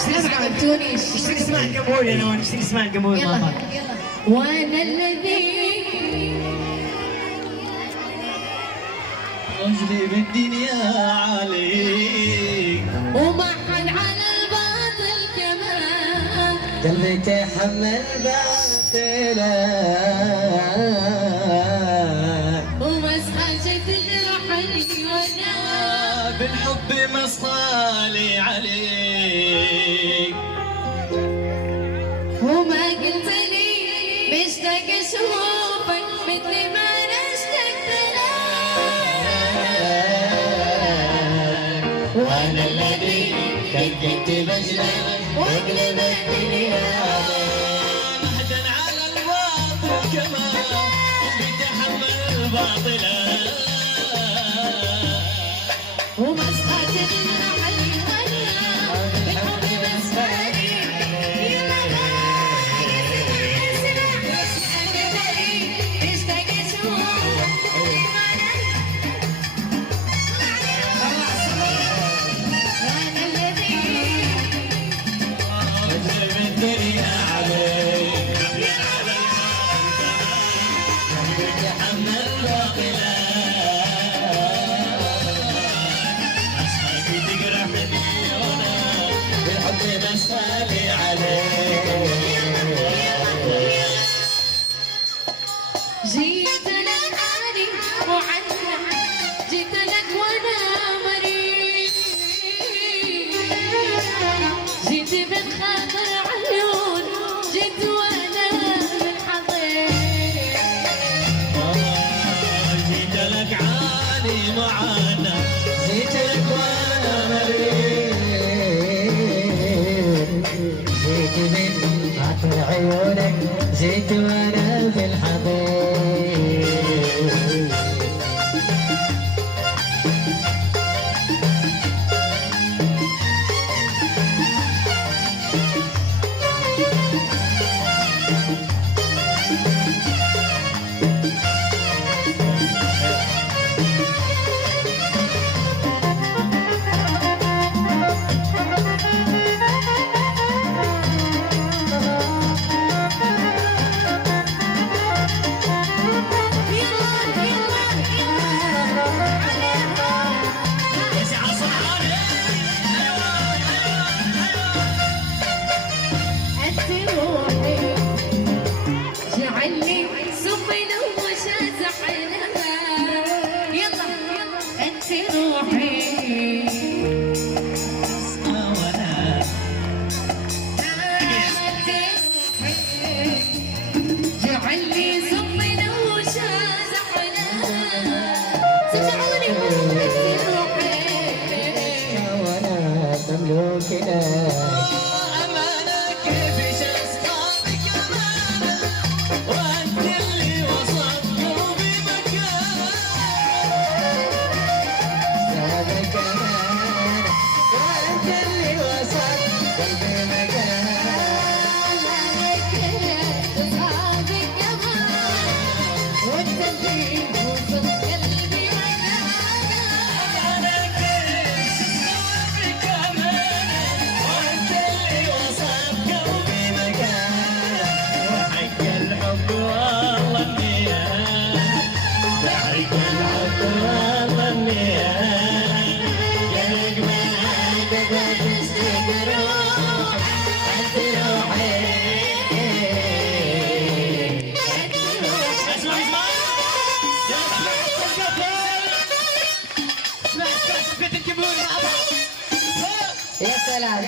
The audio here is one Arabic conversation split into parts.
اشتري اسماء القبول يا نون، اشتري اسماء القبول. يلا يلا. وانا الذي رجلي بالدنيا عليك ومحن على الباطل كمان، قلبي تحمل باطلك ومسحة تجرحني وانا بالحب مصالي عليك وما قلت لي مشتاق اشوفك مثل ما انا اشتقت لك، وانا الذي كنت بجلك واقلب الدنيا مهدا على الباطل كمان بتحمل الباطل ومسحة تجرحني وانا بالحب مسحني يا مسالي عليك جيت لك عني وعنك، جيت لك وانا مريض، جيت بالخاطر عيون، جيت وانا بالحضيض، جيت لك عاني معانا جيت لك وانا مريض جيت من خاطر عيونك جيت وانا في الحضيض يا سلام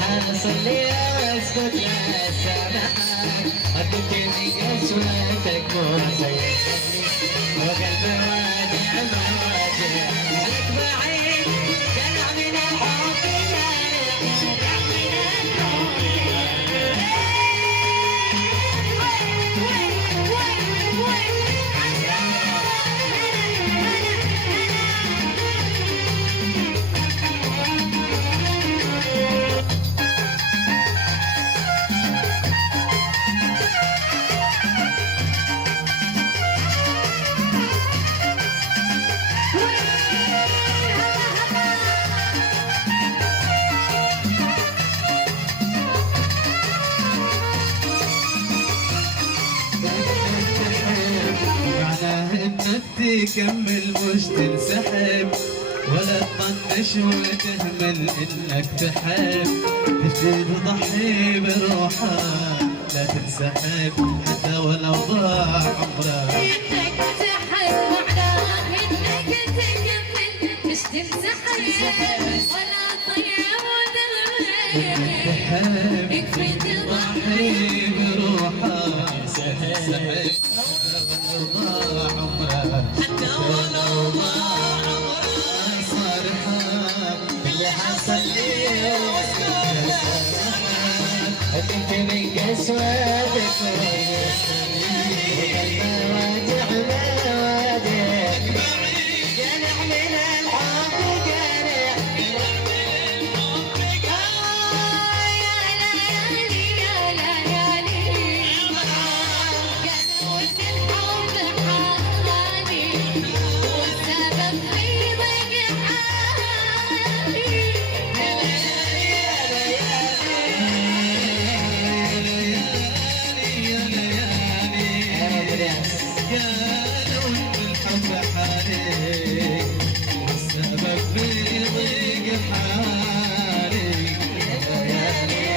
حاصل لي واسكت لا سامحك ردتني قسوتك مو زيك وقلبي واجع مواجع عليك بعيد قلع من الحب قلع من الحب تكمل مش تنسحب ولا تطنش وتهمل انك تحب تبتدي تضحي بروحك لا تنسحب حتى ولو ضاع عمرك انك تحب معناه انك تكمل مش تنسحب ولا تضيع ودمك تحب يكفي تضحي بروحك تنسحب ضاع عمرك حتى ولو ضاع عمرك صار حب اللي حصل لي كنت من قسوتك وقلبي واجع مواجع قلع من الحب قلع ويضيق حالي يا ليالي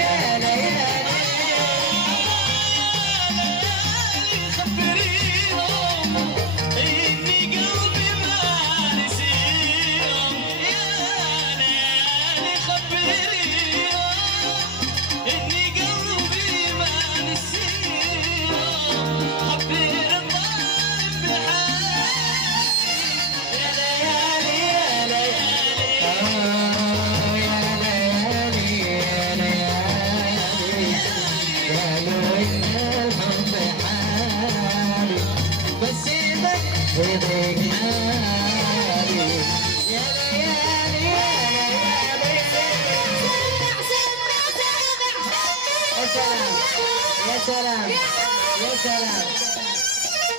يا ليالي يا سلام يا سلام يا سلام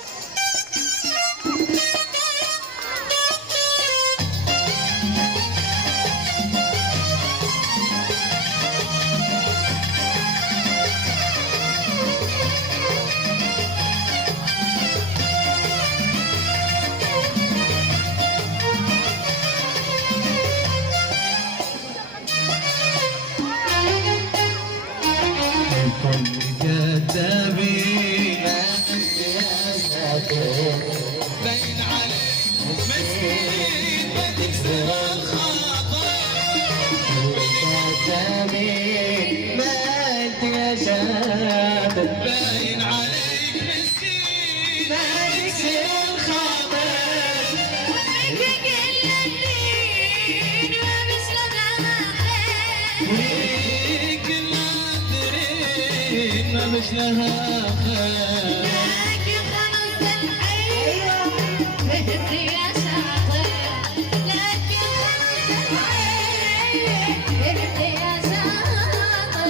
كذابين باين عليك مسكين ما تكسر الخاطر كذابين ما انت يا شاطر باين عليك مسكين ما تكسر الخاطر ويك الدين ما مش لها ما مش لها خير لكن خلص الحين هدت يا شاطر لكن خلص الحين هدت يا شاطر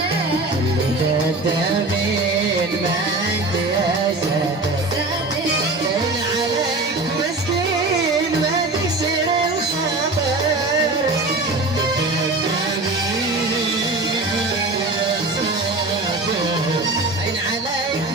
كذابين ما انت يا شاطر صادق باين عليك مسكين ما تكسر الخاطر باين عليك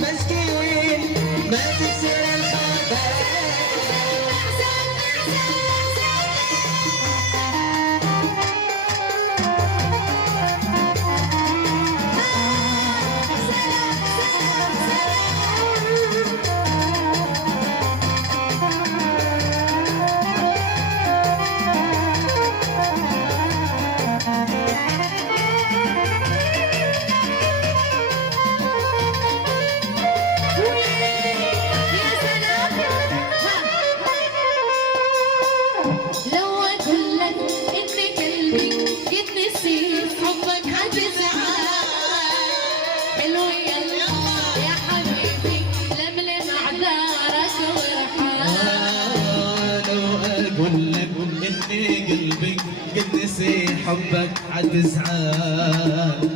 حبك عتزعل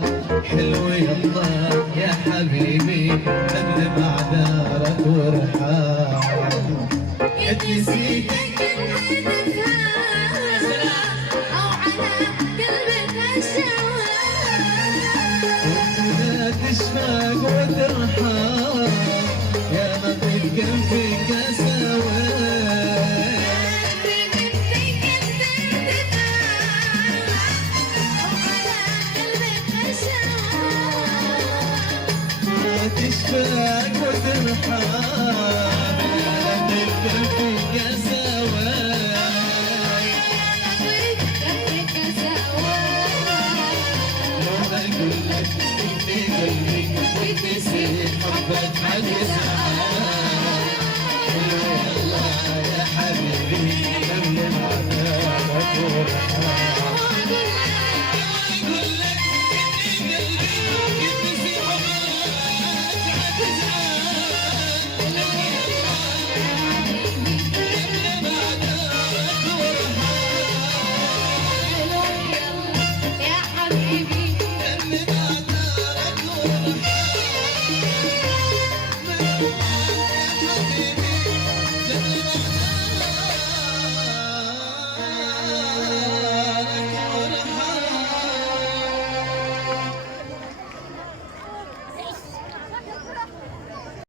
حلو يلا يا حبيبي قبل ما عذارك ورحال قد نسيتك لا تشفق وترحال يا ما في قلبك سواد تشفق وترحم القلب يا سواد لو اقول لك اني قلبي بتنسي حبك عتزعل يلا يا حبيبي قبل ما عذابك ورحال